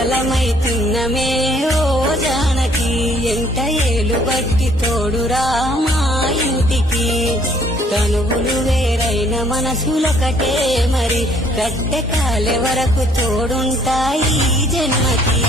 విఫలమైతున్నమే ఓ జానకి ఎంట ఏలు బట్టి తోడురా మా ఇంటికి తనువులు వేరైన మనసులొకటే మరి కట్టె కాలే వరకు తోడుంటాయి జన్మకి